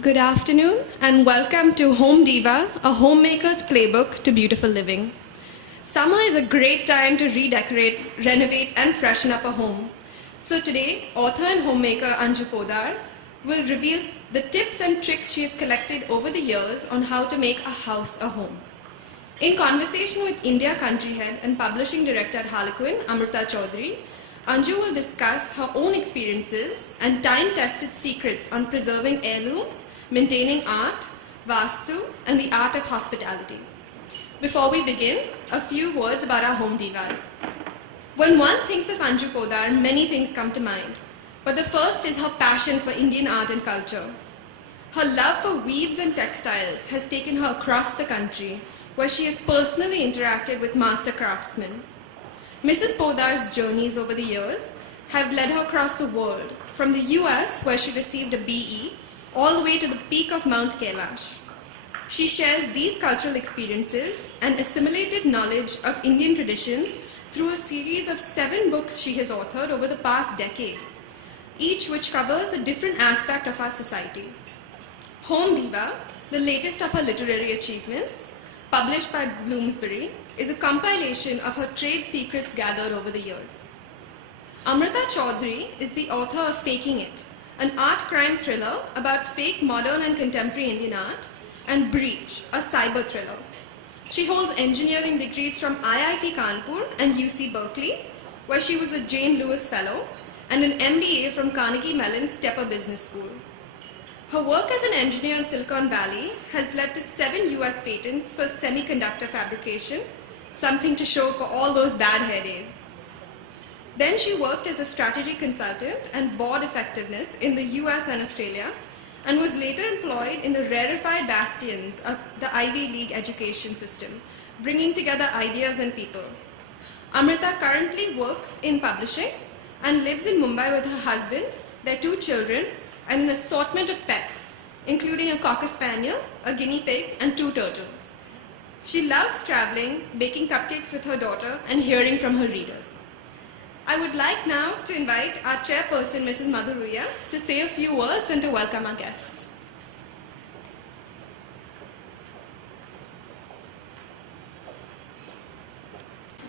Good afternoon and welcome to Home Diva, a homemaker's playbook to beautiful living. Summer is a great time to redecorate, renovate and freshen up a home. So today, author and homemaker Anju Podar will reveal the tips and tricks she has collected over the years on how to make a house a home. In conversation with India country head and publishing director at Harlequin, Amrita Chaudhary, Anju will discuss her own experiences and time-tested secrets on preserving heirlooms, maintaining art, vastu, and the art of hospitality. Before we begin, a few words about our home divas. When one thinks of Anju Podar, many things come to mind. But the first is her passion for Indian art and culture. Her love for weaves and textiles has taken her across the country, where she has personally interacted with master craftsmen. Mrs. Podar's journeys over the years have led her across the world, from the US, where she received a BE, all the way to the peak of Mount Kailash. She shares these cultural experiences and assimilated knowledge of Indian traditions through a series of 7 books she has authored over the past decade, each which covers a different aspect of our society. Home Diva, the latest of her literary achievements, published by Bloomsbury, is a compilation of her trade secrets gathered over the years. Amrita Chaudhary is the author of Faking It, an art crime thriller about fake modern and contemporary Indian art, and Breach, a cyber thriller. She holds engineering degrees from IIT Kanpur and UC Berkeley, where she was a Jane Lewis Fellow, and an MBA from Carnegie Mellon's Tepper Business School. Her work as an engineer in Silicon Valley has led to 7 US patents for semiconductor fabrication, something to show for all those bad hair days. Then she worked as a strategy consultant and board effectiveness in the US and Australia, and was later employed in the rarefied bastions of the Ivy League education system, bringing together ideas and people. Amrita currently works in publishing and lives in Mumbai with her husband, their 2 children, and an assortment of pets, including a cocker spaniel, a guinea pig, and 2 turtles. She loves traveling, baking cupcakes with her daughter, and hearing from her readers. I would like now to invite our chairperson, Mrs. Madhuria, to say a few words and to welcome our guests.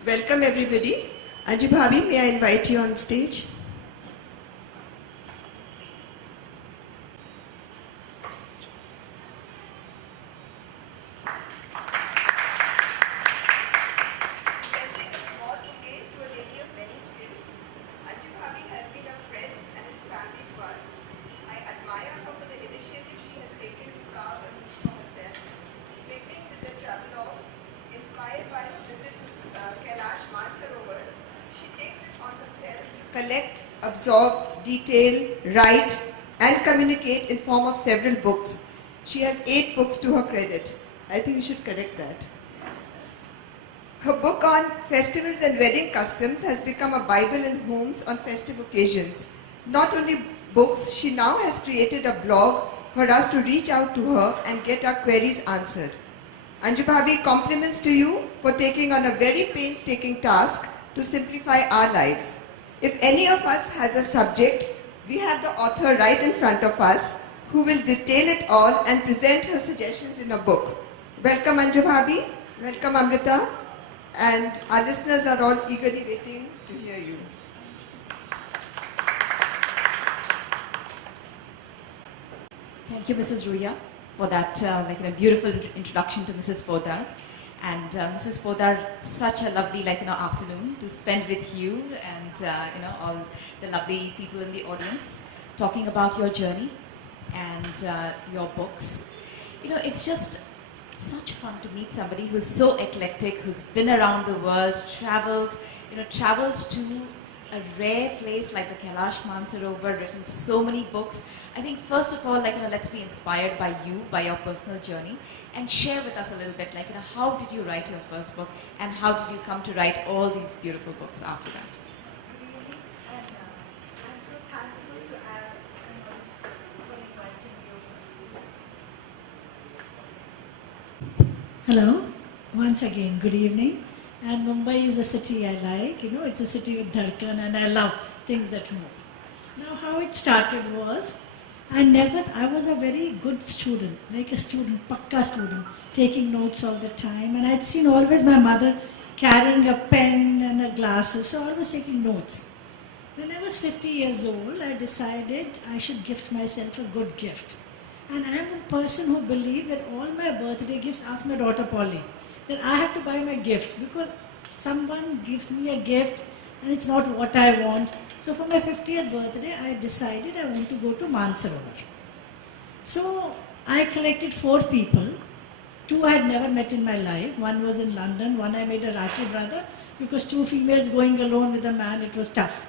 Welcome everybody. Anju Bhabi, may I invite you on stage? Collect, absorb, detail, write and communicate in form of several books. She has 8 books to her credit. I think we should correct that. Her book on festivals and wedding customs has become a Bible in homes on festive occasions. Not only books, she now has created a blog for us to reach out to her and get our queries answered. Anju Bhabi, compliments to you for taking on a very painstaking task to simplify our lives. If any of us has a subject, we have the author right in front of us who will detail it all and present her suggestions in a book. Welcome Anju Bhabi, welcome Amrita, and our listeners are all eagerly waiting to hear you. Thank you, Mrs. Ruya, for that beautiful introduction to Mrs. Podar. And Mrs. Podar, such a lovely afternoon to spend with you and all the lovely people in the audience, talking about your journey and your books. It's just such fun to meet somebody who's so eclectic, who's been around the world, traveled to a rare place like the Kailash Mansarovar, written so many books. I think first of all, let's be inspired by you, by your personal journey, and share with us a little bit, how did you write your first book, and how did you come to write all these beautiful books after that? Really, and I'm so thankful to have for inviting me over. Hello, once again, good evening. And Mumbai is the city I like, it's a city with dhadkan and I love things that move. Now how it started was, I was a very good student, like a student, pakka student, taking notes all the time. And I'd seen always my mother carrying a pen and her glasses, so I was taking notes. When I was 50 years old, I decided I should gift myself a good gift. And I am a person who believes that all my birthday gifts, ask my daughter Polly, that I have to buy my gift because someone gives me a gift and it's not what I want. So for my 50th birthday, I decided I want to go to Mansarovar. So I collected 4 people. 2 I had never met in my life. One was in London, one I made a Rakhi brother because 2 females going alone with a man, it was tough.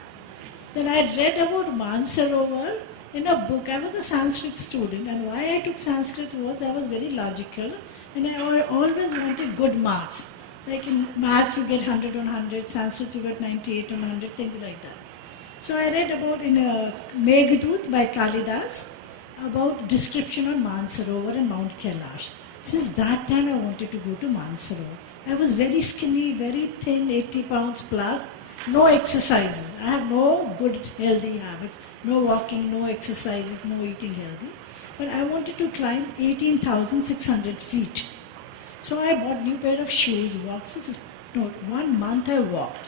Then I had read about Mansarovar in a book. I was a Sanskrit student, and why I took Sanskrit was I was very logical and I always wanted good marks. Like in maths you get 100 on 100, Sanskrit you get 98 on 100, things like that. So I read about in Meghdut by Kalidas about description on Mansarovar and Mount Kailash. Since that time I wanted to go to Mansarovar. I was very skinny, very thin, 80 pounds plus, no exercises. I have no good healthy habits, no walking, no exercises, no eating healthy. But I wanted to climb 18,600 feet. So I bought new pair of shoes, walked for 1 month I walked.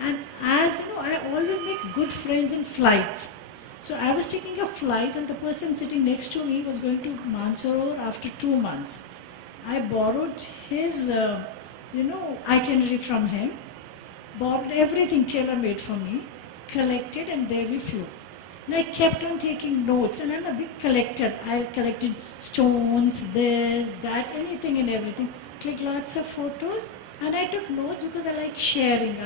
And as you know, I always make good friends in flights. So I was taking a flight and the person sitting next to me was going to Mansarovar after 2 months. I borrowed his, itinerary from him, borrowed everything tailor-made for me, collected, and there we flew. And I kept on taking notes, and I'm a big collector. I collected stones, this, that, anything and everything. Click lots of photos, and I took notes because I like sharing.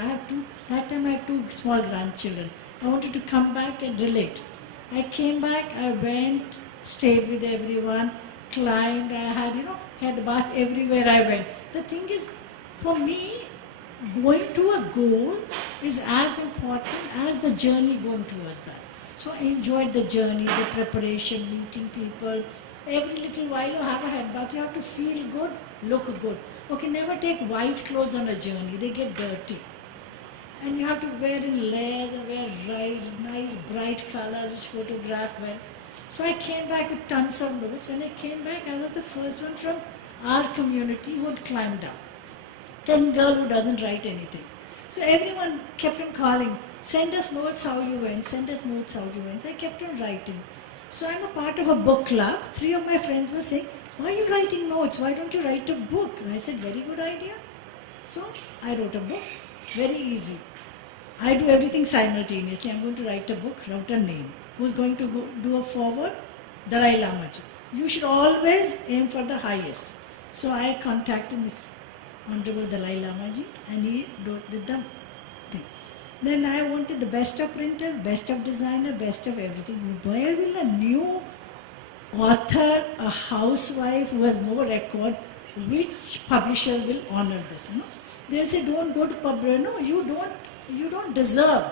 That time I had 2 small grandchildren. I wanted to come back and relate. I came back, I went, stayed with everyone, climbed, I had a bath everywhere I went. The thing is, for me, going to a goal is as important as the journey going towards that. So I enjoyed the journey, the preparation, meeting people. Every little while you have a head bath, you have to feel good, look good. Okay, never take white clothes on a journey, they get dirty. And you have to wear in layers and wear nice bright colors which photograph well. So I came back with tons of notes. When I came back, I was the first one from our community who had climbed up. Then girl who doesn't write anything. So everyone kept on calling, send us notes how you went, send us notes how you went. I kept on writing. So I'm a part of a book club. 3 of my friends were saying, why are you writing notes? Why don't you write a book? And I said, very good idea. So I wrote a book, very easy. I do everything simultaneously. I'm going to write a book, wrote a name. Who's going to do a forward? Dalai Lamaji. You should always aim for the highest. So I contacted Mr. Honorable Dalai Lamaji and he did the thing. Then I wanted the best of printer, best of designer, best of everything. Where will a new author, a housewife who has no record, which publisher will honor this? They'll say, don't go to publisher. No, you don't deserve.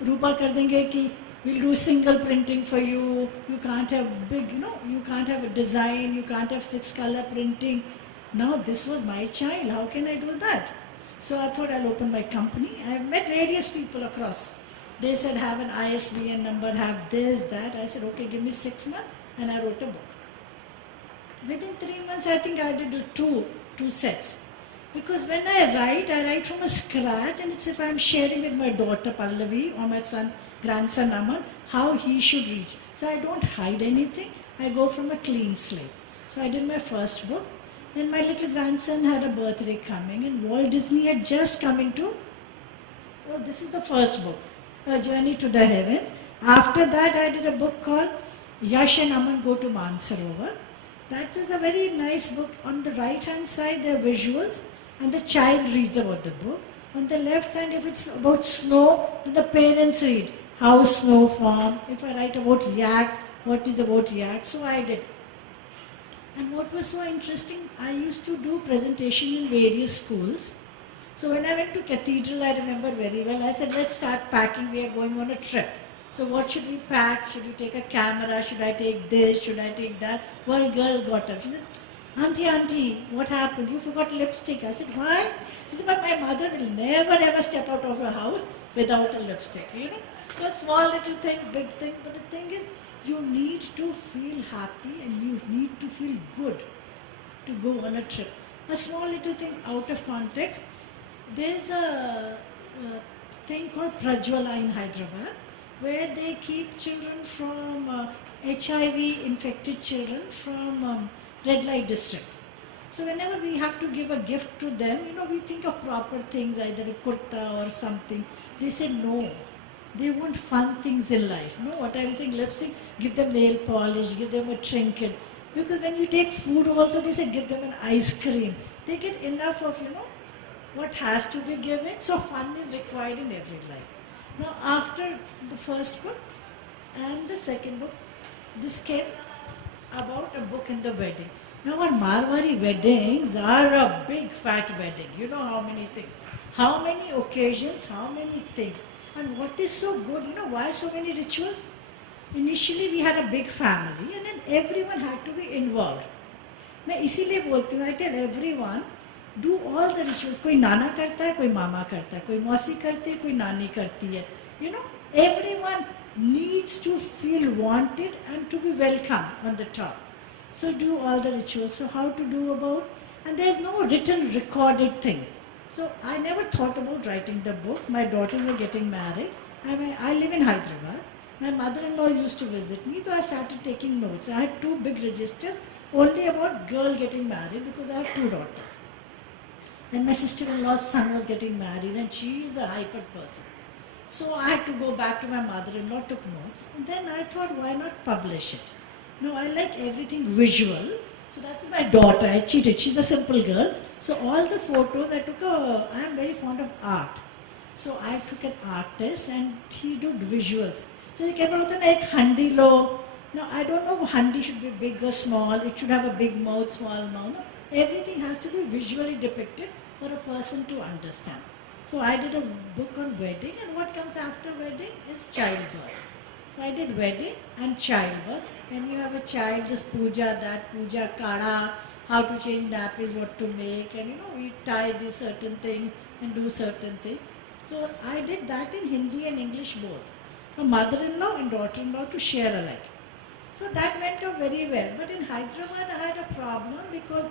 Rupa kar denge ki we'll do single printing for you. You can't have big, you can't have a design, you can't have 6 color printing. Now this was my child, how can I do that? So I thought I'll open my company. I met various people across. They said have an ISBN number, have this, that. I said okay, give me 6 months, and I wrote a book. Within 3 months I think I did two sets. Because when I write from a scratch, and it's if I'm sharing with my daughter Pallavi or my grandson Aman, how he should reach. So I don't hide anything, I go from a clean slate. So I did my first book. Then my little grandson had a birthday coming, and Walt Disney had just come into, this is the first book, A Journey to the Heavens. After that I did a book called Yash and Aman Go to Mansarovar. That is a very nice book. On the right hand side there are visuals, and the child reads about the book. On the left side, if it's about snow, then the parents read how snow formed. If I write about yak, what is about yak? So I did. And what was so interesting, I used to do presentation in various schools. So when I went to Cathedral, I remember very well, I said, let's start packing, we are going on a trip. So what should we pack? Should we take a camera? Should I take this? Should I take that? One girl got up. She said, Auntie, what happened? You forgot lipstick. I said, why? She said, but my mother will never ever step out of her house without a lipstick, So small little things, big thing. But the thing is, you need to feel happy and you need to feel good to go on a trip. A small little thing out of context, there's a thing called Prajwala in Hyderabad, where they keep children from HIV infected children from red light district. So whenever we have to give a gift to them, we think of proper things, either a kurta or something. They say no. They want fun things in life. What I was saying, lipstick, give them nail polish, give them a trinket. Because when you take food also, they say give them an ice cream. They get enough of, what has to be given. So fun is required in every life. Now after the first book and the second book, this came about a book in the wedding. Now our Marwari weddings are a big fat wedding. You know how many things, how many occasions, how many things. And what is so good, why so many rituals? Initially we had a big family and then everyone had to be involved. मैं इसीलिए बोलती हूँ, I tell everyone, do all the rituals. कोई नाना करता है, कोई मामा करता है, कोई मौसी करती है, कोई नानी करती है. Everyone needs to feel wanted and to be welcome on the top. So do all the rituals. So how to do about? And there's no written recorded thing. So I never thought about writing the book. My daughters were getting married. I live in Hyderabad. My mother-in-law used to visit me, so I started taking notes. I had 2 big registers only about girl getting married because I have 2 daughters. Then my sister-in-law's son was getting married and she is a hyper person. So I had to go back to my mother-in-law, took notes. And then I thought, why not publish it? No, I like everything visual. So that's my daughter. I cheated. She's a simple girl. So all the photos I am very fond of art. So I took an artist and he did visuals. So they came out with a handi lo. Now I don't know if handi should be big or small. It should have a big mouth, small mouth. No, everything has to be visually depicted for a person to understand. So I did a book on wedding, and what comes after wedding is childbirth. So I did wedding and childbirth. When you have a child, just puja, that puja, kada, how to change nappies, what to make, and we tie this certain thing and do certain things. So I did that in Hindi and English both, for mother-in-law and daughter-in-law to share alike. So that went out very well. But in Hyderabad I had a problem because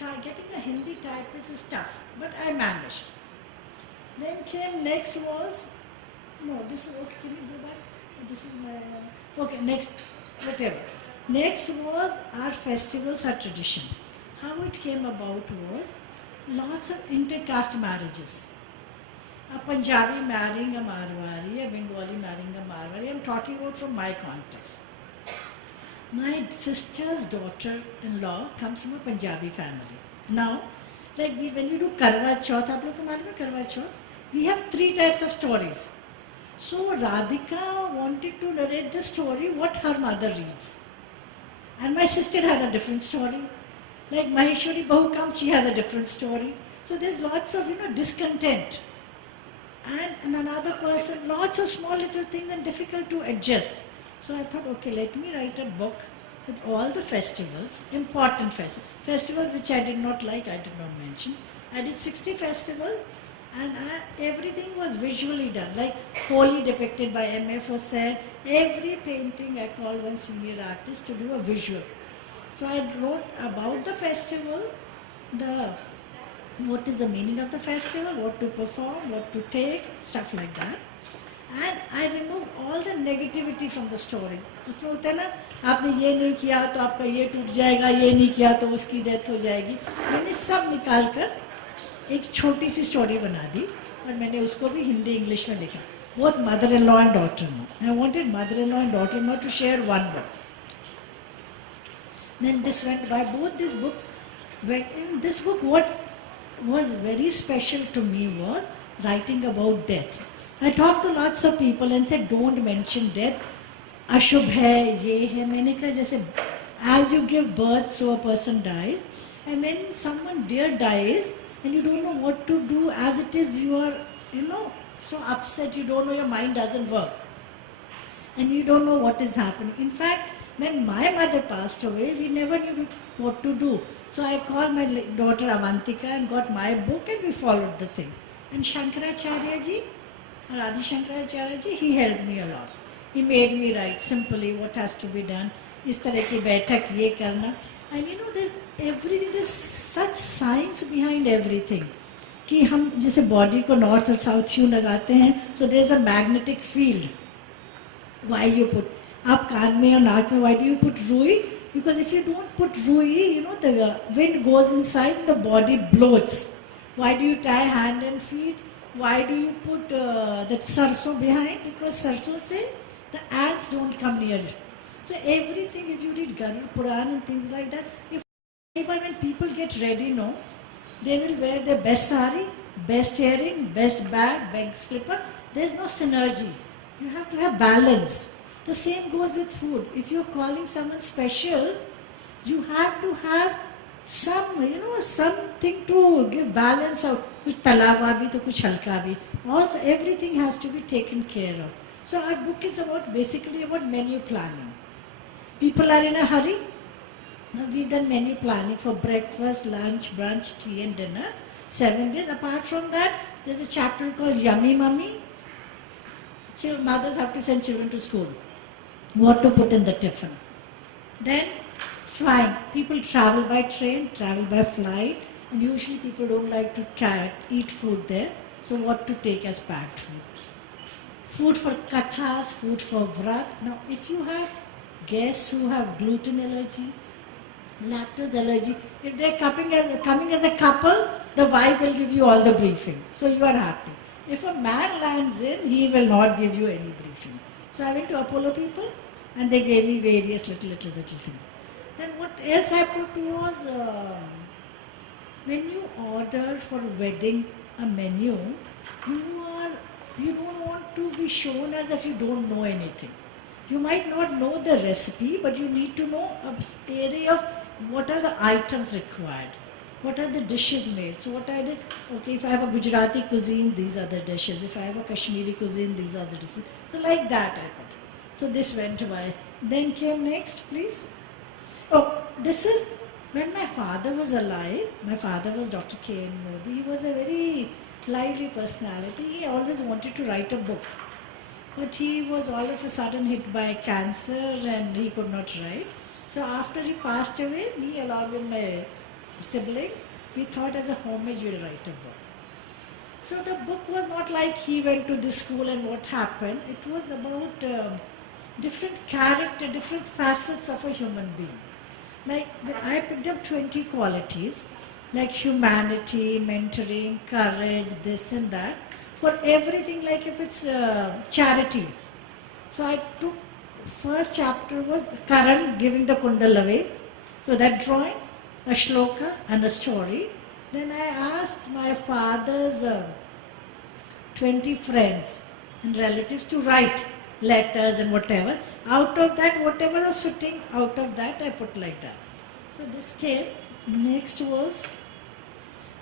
getting a Hindi typist is tough, but I managed. Then came next was, this is, okay, can you go back? This is my, okay, next, whatever. Next was our festivals, our traditions. How it came about was lots of intercaste marriages. A Punjabi marrying a Marwari, a Bengali marrying a Marwari. I'm talking about from my context. My sister's daughter-in-law comes from a Punjabi family. Now, like when you do Karwa Chauth, aap log ko malume hai Karwa Chauth? We have 3 types of stories. So Radhika wanted to narrate the story what her mother reads. And my sister had a different story. Like Maheshwari Bahu comes, she has a different story. So there's lots of, discontent. And another person, lots of small little things and difficult to adjust. So I thought, okay, let me write a book with all the festivals, important festivals which I did not like, I did not mention. I did 60 festivals and everything was visually done, like Holi depicted by M.F. Hussain. Every painting I called one senior artist to do a visual. So I wrote about the festival, what is the meaning of the festival, what to perform, what to take, stuff like that. And I removed all the negativity from the stories. उसमें होता है ना, आपने ये नहीं किया तो आपका ये टूट जाएगा, ये नहीं किया तो उसकी डेथ हो जाएगी. मैंने सब निकाल कर एक छोटी सी स्टोरी बना दी और मैंने उसको भी हिंदी इंग्लिश में लिखा. Both mother-in-law and daughter-in-law. I wanted mother-in-law and daughter-in-law to share one book. Then this went by both these books. In this book, what was very special to me was writing about death. I talked to lots of people and said, don't mention death. Ashubh hai, ye hai. मैंने कहा जैसे as you give birth, so a person dies. And when someone dear dies, and you don't know what to do, as it is, you are, so upset, you don't know, your mind doesn't work. And you don't know what is happening. In fact, when my mother passed away, we never knew what to do. So I called my daughter Avantika and got my book and we followed the thing. And Shankaracharya ji, Adi Shankaracharya ji, he helped me a lot. He made me write simply what has to be done. इस तरह की बैठक ये करना. And you know, there's everything, there's such science behind everything. कि हम जैसे body को नॉर्थ और साउथ क्यों लगाते हैं, so there's a magnetic field. Why you put, आप कान में और नाक में, why do you put रुई? Because if you don't put रुई, you know, the wind goes inside and the body bloats. Why do you tie hand and feet? Why do you put that sarso behind? Because sarso say the ants don't come near it. So everything, if you read Garud Puran and things like that, if when people get ready, no, they will wear their best sari, best earring, best bag, best slipper. There's no synergy. You have to have balance. The same goes with food. If you're calling someone special, you have to have some, you know, something to give balance out. Kuch tala hua bhi to kuch halka bhi. Also, everything has to be taken care of. So our book is about basically about menu planning. People are in a hurry. Now we've done menu planning for breakfast, lunch, brunch, tea and dinner. 7 days. Apart from that, there's a chapter called Yummy Mummy. Mothers have to send children to school. What to put in the tiffin. Then flying. People travel by train, travel by flight. And usually people don't like to eat food there. So what to take as packed food. Food for kathas, food for vrat. Now if you have guests who have gluten allergy, lactose allergy, if they're coming as a couple, the wife will give you all the briefing. So you are happy. If a man lands in, he will not give you any briefing. So I went to Apollo people and they gave me various little things. Then what else I put was, when you order for a wedding a menu, you don't want to be shown as if you don't know anything. You might not know the recipe, but you need to know an area of what are the items required. What are the dishes made? So what I did, okay, if I have a Gujarati cuisine, these are the dishes. If I have a Kashmiri cuisine, these are the dishes. So like that I put. So this went by. Then came next, please. Oh, this is when my father was alive. My father was Dr. K.N. Modi. He was a very lively personality. He always wanted to write a book. But he was all of a sudden hit by cancer and he could not write. So after he passed away, me along with my siblings, we thought as a homage we'll write a book. So the book was not like he went to this school and what happened. It was about different character, different facets of a human being. Like I picked up 20 qualities like humanity, mentoring, courage, this and that. For everything, like if it's charity. So I took, first chapter was Karan giving the kundal away. So that drawing, a shloka and a story. Then I asked my father's 20 friends and relatives to write letters and whatever. Out of that, whatever was fitting, out of that I put like that. So this came. Next was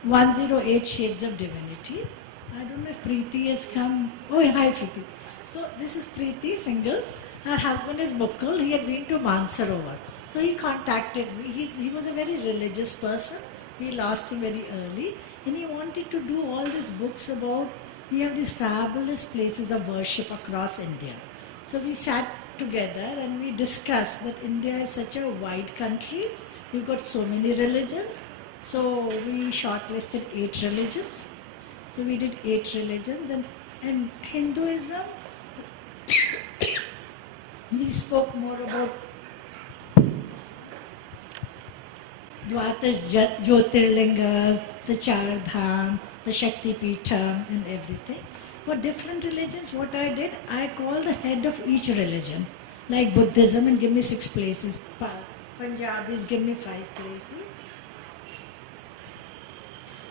108 Shades of Divinity. I don't know if Preeti has come. Oh, hi Preeti. So this is Preeti, single. Her husband is Mukul. He had been to Mansarovar. So he contacted me. He was a very religious person. We lost him very early. And he wanted to do all these books about, we have these fabulous places of worship across India. So we sat together and we discussed that India is such a wide country. We've got so many religions. So we shortlisted 8 religions. So we did 8 religions. Then, and Hinduism, we spoke more about Dwadash Jyotirlingas, the Char Dham, the Shakti Peetham and everything. For different religions, what I did, I called the head of each religion. Like Buddhism, and give me 6 places. Punjabis, give me 5 places.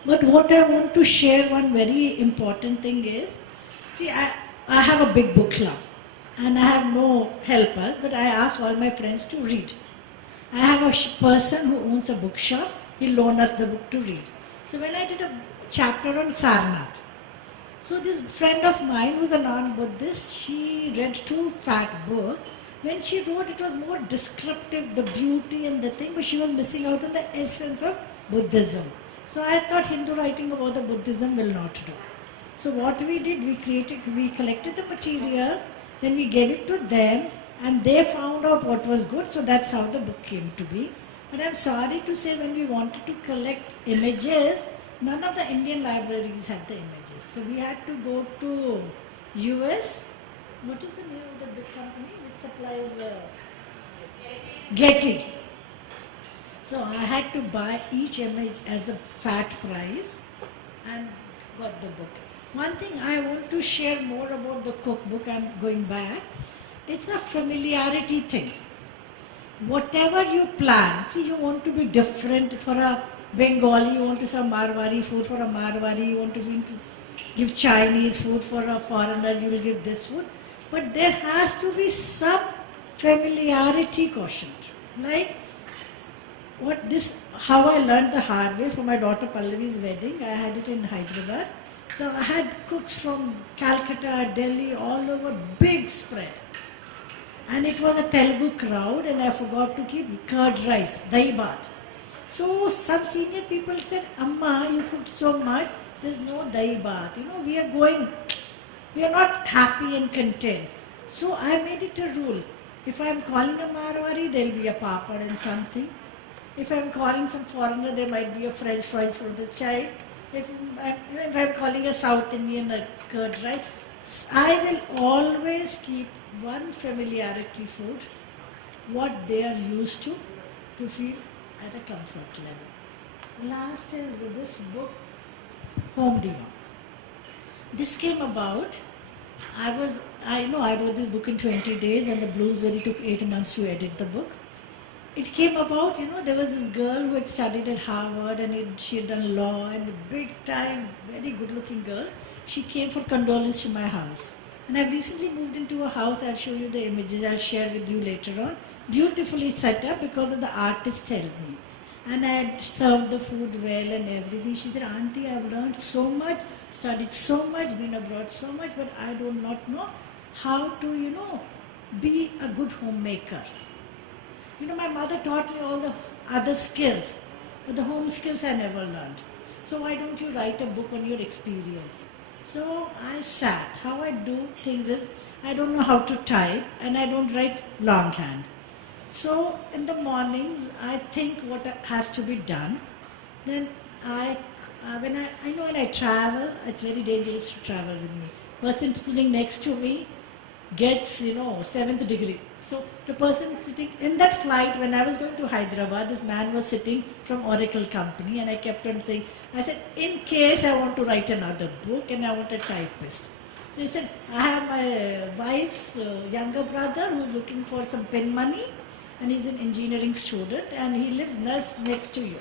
But what I want to share, one very important thing is, see, I have a big book club and I have no helpers, but I ask all my friends to read. I have a person who owns a bookshop, he loaned us the book to read. So when I did a chapter on Sarnath, so this friend of mine who's a non-Buddhist, she read 2 fat books. When she wrote, it was more descriptive, the beauty and the thing, but she was missing out on the essence of Buddhism. So I thought Hindu writing about the Buddhism will not do. So what we did, we collected the material Then we gave it to them and they found out what was good, so that's how the book came to be. But I'm sorry to say, when we wanted to collect images, none of the Indian libraries had the images. So we had to go to US. What is the name of the big company which supplies Getty. So I had to buy each image as a fat price and got the book. One thing I want to share more about the cookbook, I'm going back, it's a familiarity thing. Whatever you plan, see, you want to be different. For a Bengali, you want to some Marwari food. For a Marwari, you want to give Chinese food. For a foreigner, you will give this food. But there has to be some familiarity quotient. Like how I learned the hard way for my daughter Pallavi's wedding. I had it in Hyderabad. So I had cooks from Calcutta, Delhi, all over, big spread. And it was a Telugu crowd, and I forgot to keep curd rice, dahi baat. So some senior people said, Amma, you cooked so much, there's no dahi baat. We are not happy and content. So I made it a rule. If I'm calling a Marwari, there'll be a papad and something. If I'm calling some foreigner, there might be a French fries for the child. If I'm calling a South Indian, a curd rice, I will always keep one familiarity food, what they are used to feel at a comfort level. Last is this book, Home Diva. This came about, I wrote this book in 20 days and the Bloomsbury took 8 months to edit the book. It came about, there was this girl who had studied at Harvard and she had done law, and a big time, very good looking girl. She came for condolence to my house. And I've recently moved into a house, I'll show you the images, I'll share with you later on. Beautifully set up because of the artist helped me. And I had served the food well and everything. She said, Auntie, I've learned so much, studied so much, been abroad so much, but I do not know how to, be a good homemaker. My mother taught me all the other skills, but the home skills I never learned. So why don't you write a book on your experience? So I sat. How I do things is, I don't know how to type and I don't write longhand. So in the mornings, I think what has to be done. Then when I travel, it's very dangerous to travel with me. Person sitting next to me gets, 7th degree. So the person sitting in that flight, when I was going to Hyderabad, this man was sitting from Oracle company, and I kept on saying, I said, in case I want to write another book and I want a typist. So he said, I have my wife's younger brother who's looking for some pen money, and he's an engineering student and he lives next to you.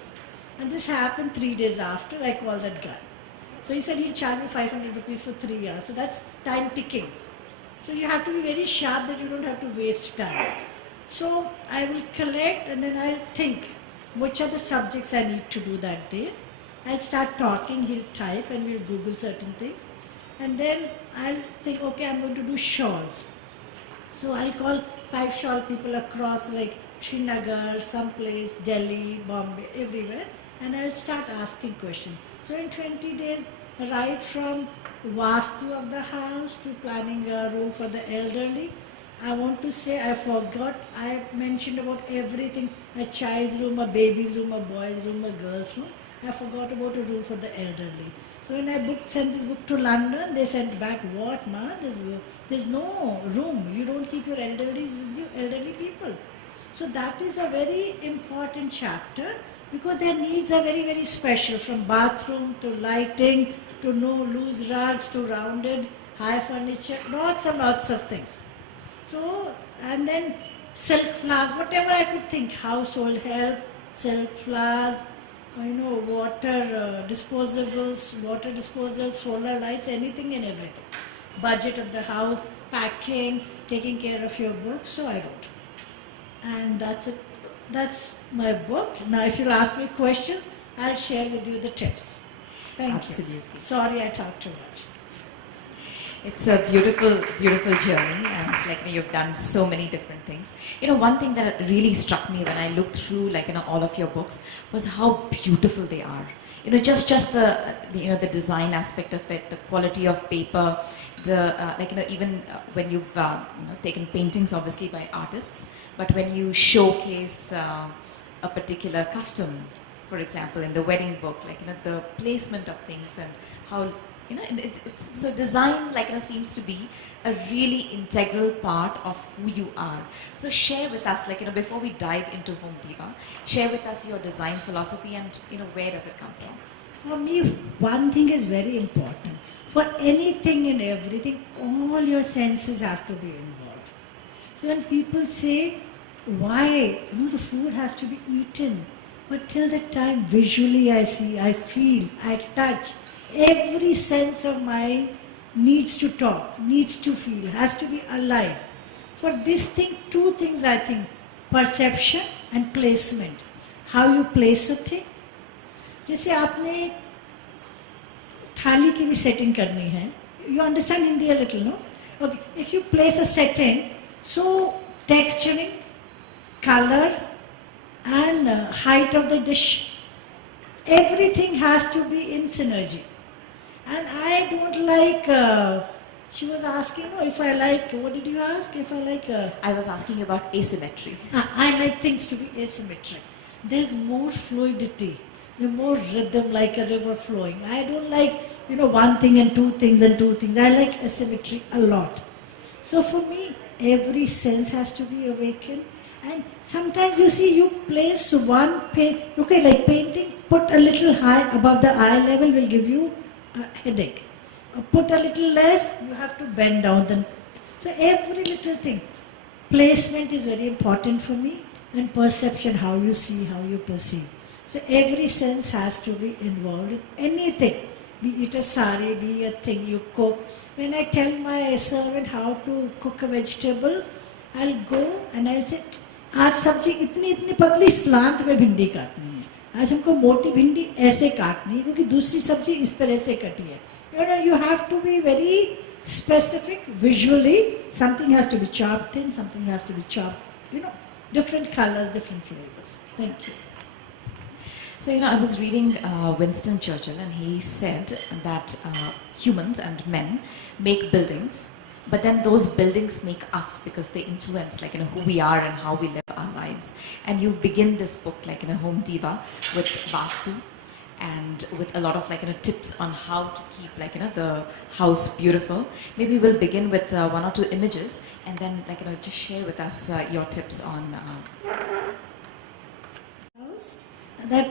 And this happened 3 days after. I called that guy. So he said he'll charge me 500 rupees for 3 hours. So that's time ticking. So you have to be very sharp that you don't have to waste time. So I will collect and then I'll think which are the subjects I need to do that day. I'll start talking, he'll type and we'll Google certain things. And then I'll think, okay, I'm going to do shawls. So I'll call 5 shawl people across like Srinagar, someplace, Delhi, Bombay, everywhere. And I'll start asking questions. So in 20 days, right from Vastu of the house to planning a room for the elderly. I want to say I forgot, I mentioned about everything, a child's room, a baby's room, a boy's room, a girl's room. I forgot about a room for the elderly. So when I sent this book to London, they sent back, what ma, there's no room, you don't keep your elderlies with you, elderly people. So that is a very important chapter because their needs are very, very special, from bathroom to lighting, to no loose rugs, to rounded, high furniture, lots of things. So, and then silk flowers, whatever I could think, household help, silk flowers, water disposals, solar lights, anything and everything. Budget of the house, packing, taking care of your books, so I wrote. And that's it. That's my book. Now if you'll ask me questions, I'll share with you the tips. Thank Absolutely. you. Sorry I talked too much. It's a beautiful, beautiful journey, and you've done so many different things. One thing that really struck me when I looked through all of your books was how beautiful they are. Just the design aspect of it, the quality of paper, even when you've taken paintings obviously by artists, but when you showcase a particular custom, for example, in the wedding book, the placement of things and how, so design, seems to be a really integral part of who you are. So share with us, before we dive into Home Diva, share with us your design philosophy and, where does it come from? For me, one thing is very important. For anything and everything, all your senses have to be involved. So when people say, why? The food has to be eaten. But till the time visually I see, I feel, I touch, every sense of mine needs to talk, needs to feel, has to be alive. For this thing, two things I think, perception and placement. How you place a thing. जैसे आपने थाली की भी setting करनी है. You understand Hindi a little, no? Okay. If you place a setting, so texturing, color, and height of the dish, everything has to be in synergy. And I don't like, she was asking, if I like, what did you ask? If I like... I was asking about asymmetry. I like things to be asymmetric. There's more fluidity, there's more rhythm like a river flowing. I don't like, one thing and two things and two things. I like asymmetry a lot. So for me, every sense has to be awakened. And sometimes you see, you place one like painting, put a little high above the eye level will give you a headache. Put a little less, you have to bend down. So every little thing. Placement is very important for me, and perception, how you see, how you perceive. So every sense has to be involved in anything, be it a sari, be a thing you cook. When I tell my servant how to cook a vegetable, I'll go and I'll say, आज सब्जी इतनी इतनी पतली slant में भिंडी काटनी है, आज हमको मोटी भिंडी ऐसे काटनी है क्योंकि दूसरी सब्जी इस तरह से कटी है. You have to be very specific visually. Something has to be chopped thin, something has to be chopped, different colors, different flavors. Thank you. So, I was reading Winston Churchill, and he said that humans and men make buildings, but then those buildings make us because they influence, who we are and how we live our lives. And you begin this book, Home Diva, with Vastu and with a lot of, tips on how to keep, the house beautiful. Maybe we'll begin with one or two images, and then, just share with us your tips on. The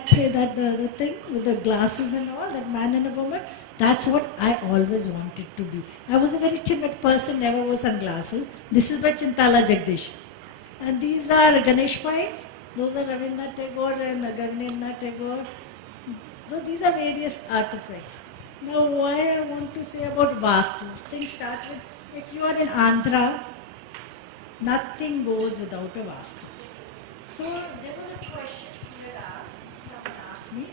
thing with the glasses and all, that man and a woman, that's what I always wanted to be. I was a very timid person, never wore sunglasses. This is by Chintala Jagdish. And these are Ganesh pines. Those are Rabindranath Tagore and Gaganendra Tagore. So these are various artifacts. Now why I want to say about Vastu. Things start with, if you are in Andhra, nothing goes without a Vastu. So there was a question someone asked me,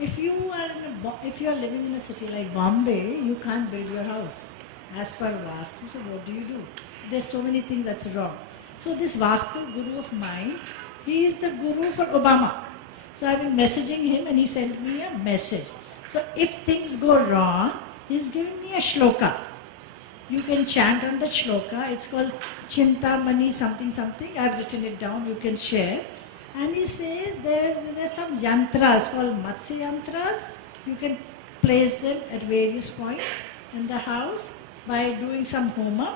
if you are living in a city like Bombay, you can't build your house as per Vastu. So what do? There's so many things that's wrong. So this Vastu guru of mine, he is the guru for Obama. So I've been messaging him and he sent me a message. So if things go wrong, he's giving me a shloka. You can chant on the shloka. It's called Chintamani something something. I've written it down. You can share. And he says there's some yantras called Matsya yantras. You can place them at various points in the house by doing some homa.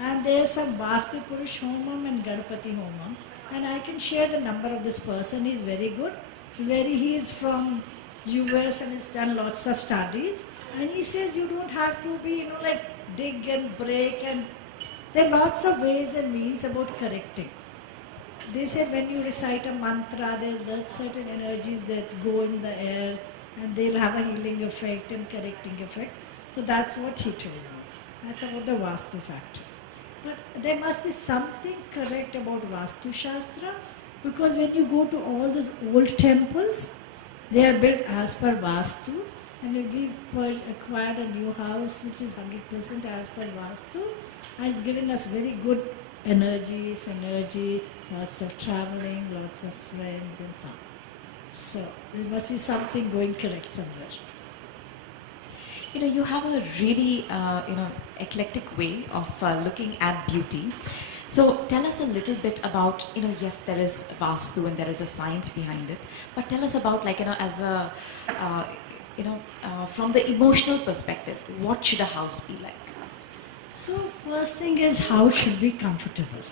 And there's some Vastu Purush homam and Ganapati homam. And I can share the number of this person. He's very good. He is from US and has done lots of studies. And he says you don't have to be, dig and break. And there are lots of ways and means about correcting. They said when you recite a mantra, there are certain energies that go in the air and they'll have a healing effect and correcting effect. So that's what he told me. That's about the Vastu factor. But there must be something correct about Vastu Shastra, because when you go to all those old temples, they are built as per Vastu. And if we've acquired a new house which is 100% as per Vastu, and it's given us very good energy, synergy, lots of traveling, lots of friends and fun. So there must be something going correct somewhere. You have a really, eclectic way of looking at beauty. So tell us a little bit about, yes, there is Vastu and there is a science behind it, but tell us about, as a, from the emotional perspective, what should a house be like? So first thing is, house should be comfortable.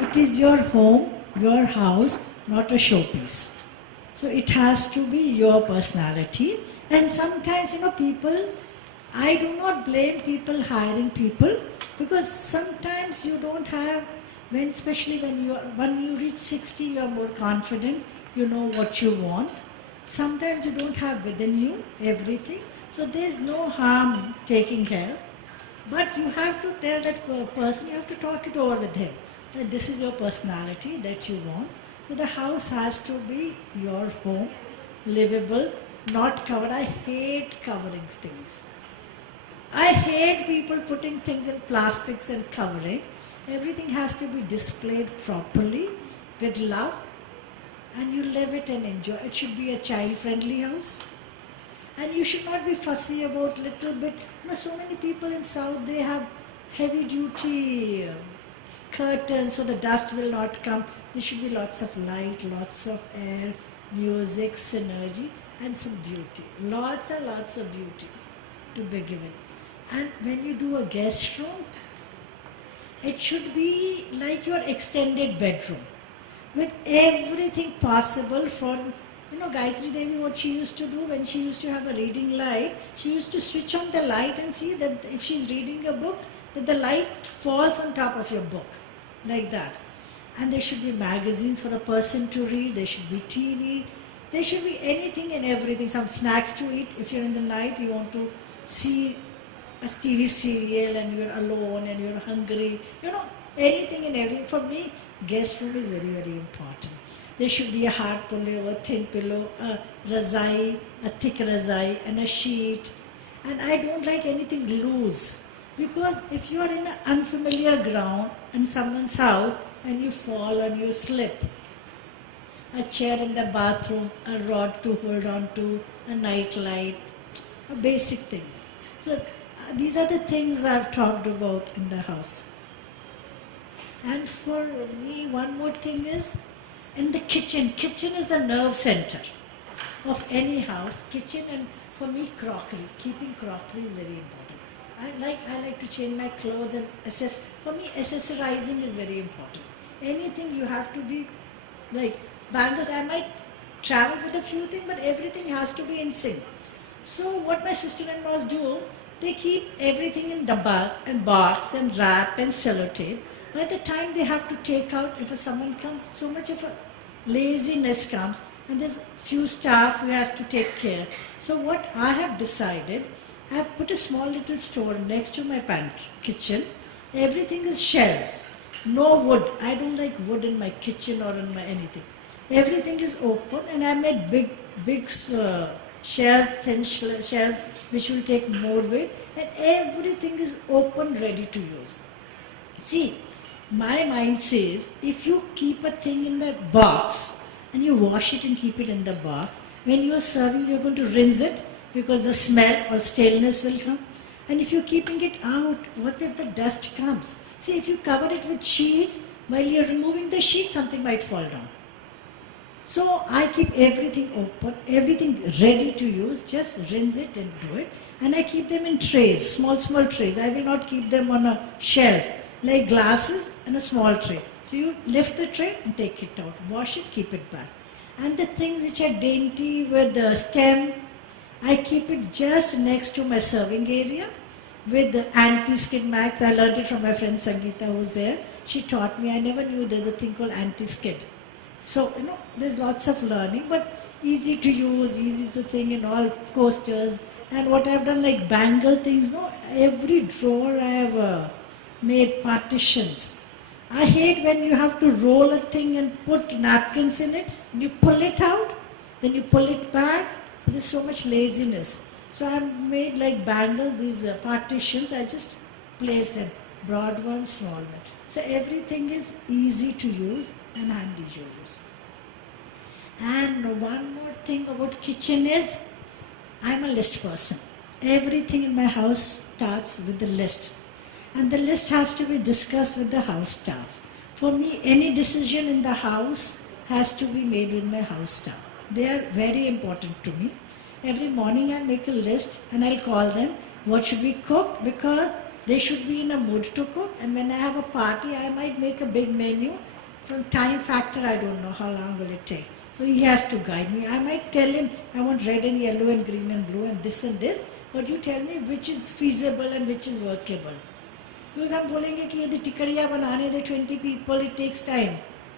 It is your home, your house, not a showpiece. So it has to be your personality. And sometimes, people, I do not blame people hiring people, because sometimes you don't have, especially when you reach 60, you are more confident, you know what you want. Sometimes you don't have within you everything, so there is no harm taking help. But you have to tell that person, you have to talk it over with him, that this is your personality that you want. So the house has to be your home, livable, not covered. I hate covering things. I hate people putting things in plastics and covering. Everything has to be displayed properly with love, and you live it and enjoy. It should be a child-friendly house. And you should not be fussy about little bit. So many people in South, they have heavy-duty curtains so the dust will not come. There should be lots of light, lots of air, music, synergy, and some beauty. Lots and lots of beauty to be given. And when you do a guest room, it should be like your extended bedroom, with everything possible for, Gayatri Devi, what she used to do when she used to have a reading light, she used to switch on the light and see that if she's reading a book, that the light falls on top of your book, like that. And there should be magazines for a person to read, there should be TV, there should be anything and everything, some snacks to eat. If you're in the night, you want to see a TV serial and you're alone and you're hungry, anything and everything. For me, guest room is very, very important. There should be a hard pillow, a thin pillow, a razai, a thick razai, and a sheet. And I don't like anything loose, because if you are in an unfamiliar ground in someone's house and you fall and you slip, a chair in the bathroom, a rod to hold on to, a night light, basic things. So these are the things I've talked about in the house. And for me, one more thing is, in the kitchen. Kitchen is the nerve center of any house. Kitchen, and for me, crockery. Keeping crockery is very important. I like to change my clothes and assess. For me, accessorizing is very important. Anything you have to be like bangles. I might travel with a few things, but everything has to be in sync. So what my sister-in-laws do, they keep everything in dabbas and box and wrap and sellotape. By the time they have to take out, if someone comes, so much of a laziness comes, and there's few staff who has to take care. So what I have decided, I have put a small little store next to my kitchen. Everything is shelves, no wood. I don't like wood in my kitchen or in my anything. Everything is open, and I made big shelves, thin shelves, which will take more weight, and everything is open, ready to use. See, my mind says, if you keep a thing in the box and you wash it and keep it in the box, when you are serving, you're going to rinse it, because the smell or staleness will come. And if you're keeping it out, what if the dust comes? See, if you cover it with sheets, while you're removing the sheet, something might fall down. So I keep everything open, everything ready to use, just rinse it and do it. And I keep them in trays, small trays. I will not keep them on a shelf, like glasses and a small tray. So you lift the tray and take it out, wash it, keep it back. And the things which are dainty with the stem, I keep it just next to my serving area with the anti-skid marks. I learned it from my friend Sangeeta, who was there. She taught me. I never knew there's a thing called anti-skid. So, there's lots of learning, but easy to use, easy to think, and all coasters. And what I've done, like bangle things, every drawer I have made partitions. I hate when you have to roll a thing and put napkins in it, and you pull it out, then you pull it back. So there's so much laziness. So I've made like bangle, these partitions, I just place them, broad ones, small ones. So everything is easy to use and handy to use. And one more thing about kitchen is, I'm a list person. everything in my house starts with the list. And the list has to be discussed with the house staff. For me, any decision in the house has to be made with my house staff. They are very important to me. Every morning I'll make a list and I'll call them, what should we cook? Because they should be in a mood to cook. And when I have a party, I might make a big menu. From time factor, I don't know how long will it take. So he has to guide me. I might tell him, I want red and yellow and green and blue and this, but you tell me which is feasible and which is workable. Because हम बोलेंगे कि यदि टिकड़ियाँ बनाने दे 20 people, it takes time.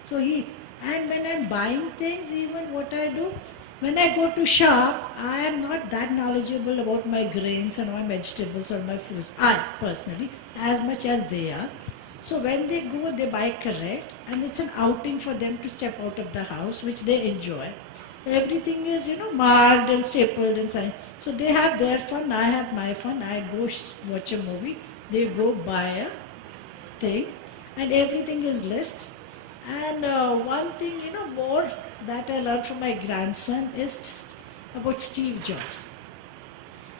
So and when I'm buying things, even what I do, when I go to shop, I am not that knowledgeable about my grains and my vegetables or my fruits. I personally, as much as they are. So when they go, they buy correct, and it's an outing for them to step out of the house, which they enjoy. Everything is, marked and stapled and signed. So they have their fun, I have my fun. I go watch a movie, they go buy a thing, and everything is list. And one thing, more that I learned from my grandson is just about Steve Jobs.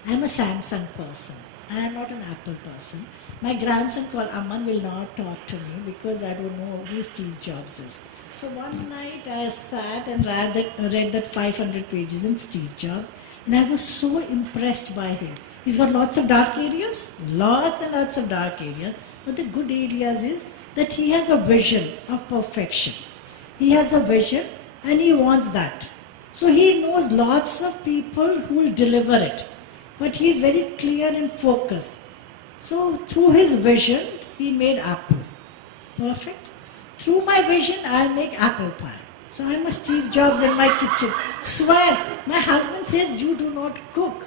I'm a Samsung person. I am not an Apple person. My grandson called Aman will not talk to me because I don't know who Steve Jobs is. So one night I sat and read that 500 pages in Steve Jobs, and I was so impressed by him. He's got lots of dark areas, lots and lots of dark areas, but the good areas is that he has a vision of perfection. He has a vision and he wants that. So he knows lots of people who will deliver it, but he is very clear and focused. So through his vision, he made Apple. Perfect. Through my vision, I make apple pie. So I'm a Steve Jobs in my kitchen. Swear, my husband says, you do not cook.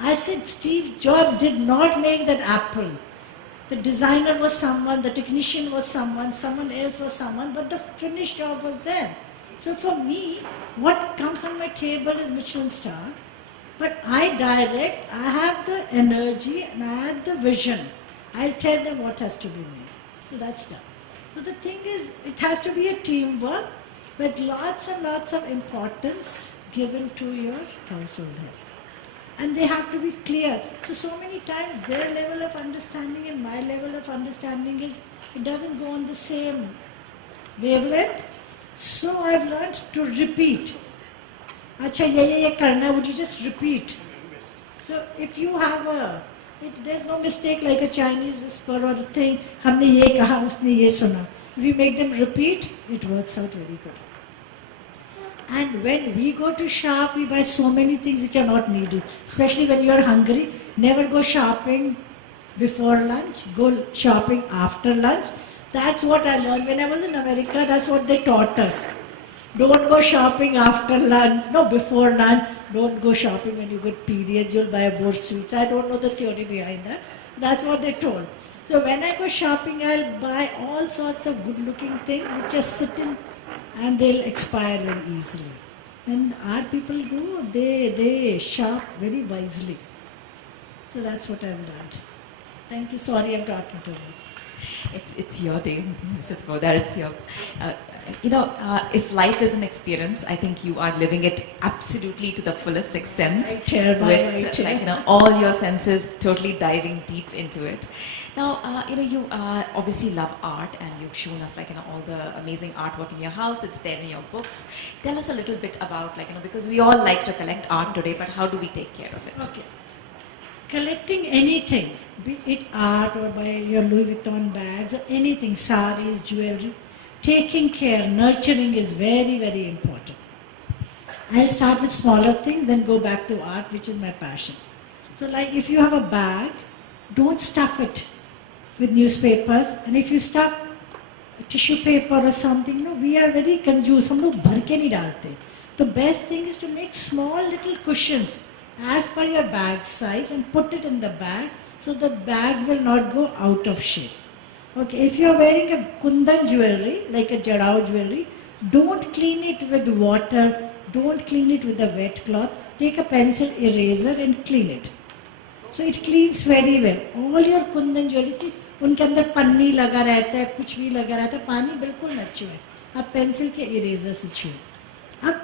I said, Steve Jobs did not make that apple. The designer was someone, the technician was someone else was someone, but the finished job was there. So for me, what comes on my table is Michelin star, but I direct, I have the energy and I have the vision. I'll tell them what has to be made. So that's done. So the thing is, it has to be a teamwork with lots and lots of importance given to your household head. And they have to be clear. So many times their level of understanding and my level of understanding it doesn't go on the same wavelength. So I've learned to repeat. Acha, ye karna, would you just repeat? So if you have there's no mistake like a Chinese whisper or a thing, humne ye kaha, usne ye suna. If you make them repeat, it works out very good. And when we go to shop, we buy so many things which are not needed. Especially when you are hungry, never go shopping before lunch, go shopping after lunch. That's what I learned. When I was in America, that's what they taught us. Don't go shopping after lunch, no, before lunch. Don't go shopping when you get periods, you'll buy more sweets. I don't know the theory behind that. That's what they told. So when I go shopping, I'll buy all sorts of good-looking things which are sitting and they'll expire very easily. When our people go, they shop very wisely. So that's what I've learned. Thank you. Sorry, I'm talking too much. It's your day, Mrs. Poddar. It's your, if life is an experience, I think you are living it absolutely to the fullest extent. With all your senses totally diving deep into it. Now, you obviously love art, and you've shown us all the amazing artwork in your house. It's there in your books. Tell us a little bit about because we all like to collect art today, but how do we take care of it? Okay. Collecting anything, be it art or by your Louis Vuitton bags or anything, saris, jewelry, taking care, nurturing is very, very important. I'll start with smaller things, then go back to art, which is my passion. So like if you have a bag, don't stuff it with newspapers, and if you stuff tissue paper or something, we are very confused. हम लोग भर के नहीं डालते. The best thing is to make small little cushions as per your bag size and put it in the bag so the bags will not go out of shape. Okay, if you are wearing a kundan jewelry, like a jadao jewelry, don't clean it with water, don't clean it with a wet cloth. Take a pencil eraser and clean it. So it cleans very well. All your kundan jewelry, see, उनके अंदर पन्नी लगा रहता है, कुछ भी लगा रहता है, पानी बिल्कुल न छुए. आप पेंसिल के इरेजर से छुए. अब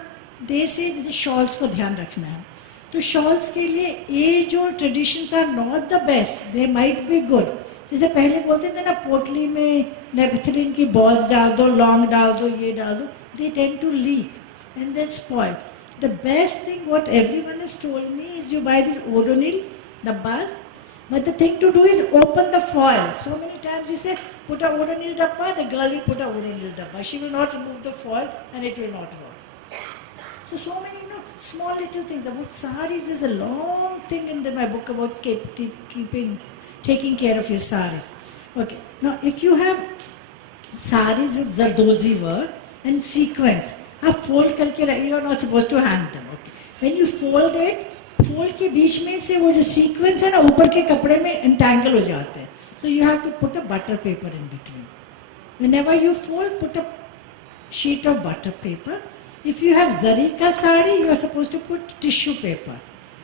दे से शॉल्स को ध्यान रखना है. तो शॉल्स के लिए ये जो traditions are not the best, they might be good. जैसे पहले बोलते थे ना, पोटली में नेपथलीन की बॉल्स डाल दो, लॉन्ग डाल दो, ये डाल दो, they tend to leak and they spoil. The best thing what everyone has told me is you buy these Odonil dabbas, but the thing to do is open the foil. So many times you say put a Odonil dabba, the girl will put a Odonil dabba. She will not remove the foil and it will not work. So many small little things about saris. There's a long thing in my book about taking care of your saris. Okay. Now if you have saris with Zardozi work and sequence, आप fold करके रखिए, you are not suppose to hang them. Okay, when you fold it, fold के बीच में से वो जो sequence है ना ऊपर के कपड़े में एंटैंगल हो जाते हैं. So you have to put a butter paper in between. Whenever you fold, put a sheet of butter paper. If you have zari का sari, you are suppose to put tissue paper,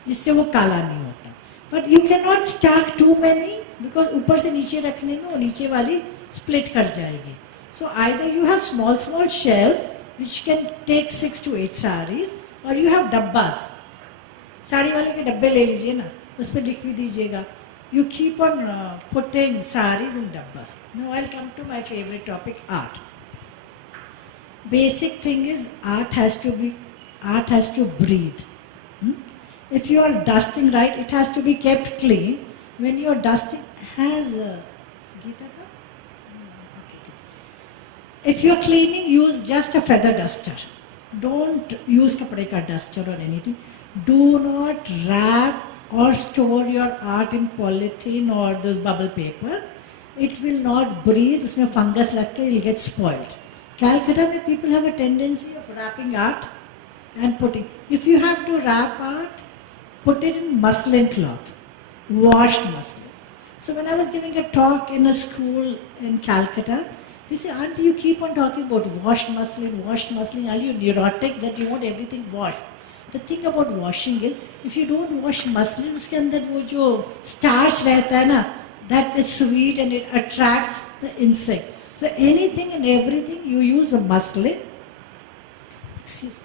जिससे वो काला नहीं होता. But you can not stack too many, because ऊपर से नीचे रखने में वो नीचे वाली स्प्लिट कर जाएगी. So either you have small small shells which can take 6 to 8 saris, or you have dabbas. Sari वाले के डब्बे ले लीजिए ना, उस पर लिख भी दीजिएगा. You keep on putting saris in dabbas. Now I'll come to my favorite topic, art. Basic thing is art has to breathe. If you are dusting right, it has to be kept clean. When you are dusting, has Geeta ka? If you're cleaning, use just a feather duster. Don't use kapde ka duster or anything. Do not wrap or store your art in polythene or those bubble paper. It will not breathe. Usme fungus lag ke it will get spoiled. Calcutta mein people have a tendency of wrapping art and putting. If you have to wrap art, put it in muslin cloth, washed muslin. So when I was giving a talk in a school in Calcutta, they say, Auntie, you keep on talking about washed muslin. Are you neurotic that you want everything washed? The thing about washing is, if you don't wash muslin, उसके अंदर वो जो starch रहता है ना, that is sweet and it attracts the insect. So anything and everything, you use a muslin. Excuse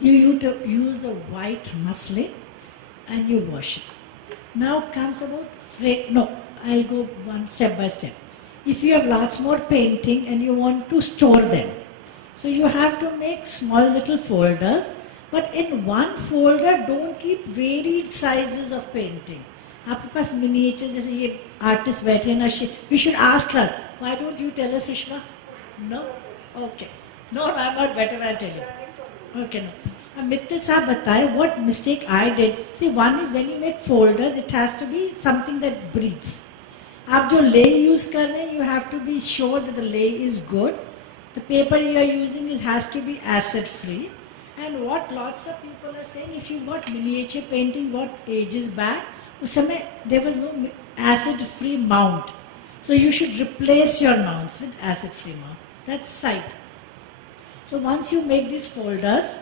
me. You use a white muslin and you wash it. Now comes about I'll go one step by step. If you have lots more painting and you want to store them, so you have to make small little folders, but in one folder don't keep varied sizes of painting. आपके पास miniatures, जैसे ये artist बैठे ना, we should ask her, why don't you tell us, Sushma? No? Okay. No, I'm not better, I'll tell you. Okay, no. Mittal Saab bataye what mistake I did. See, one is when you make folders, it has to be something that breathes. आप जो lay use कर रहे हैं, you have to be sure that the lay is good. The paper you are using has to be acid free. And what lots of people are saying, if you got miniature paintings, what ages back, उस समय there was no acid free mount. So you should replace your mounts with acid free mount. That's sight. So once you make these folders,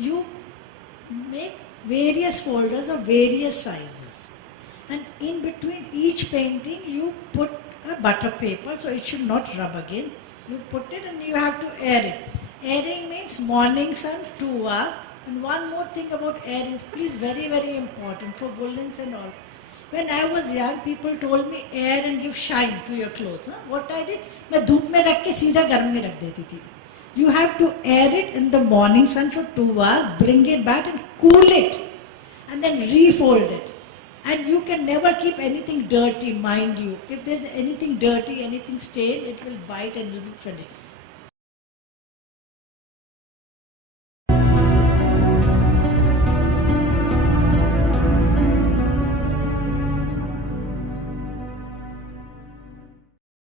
you make various folders of various sizes, and in between each painting you put a butter paper, so it should not rub again. You put it and you have to air it. Airing means morning sun 2 hours. And one more thing about airing, please, very very important for woolens and all. When I was young, people told me air and give shine to your clothes. What I did, मैं धूप में रख के सीधा गर्म में रख देती थी. You have to air it in the morning sun for 2 hours, bring it back and cool it, and then refold it. And you can never keep anything dirty, mind you. If there's anything dirty, anything stained, it will bite and you will finish.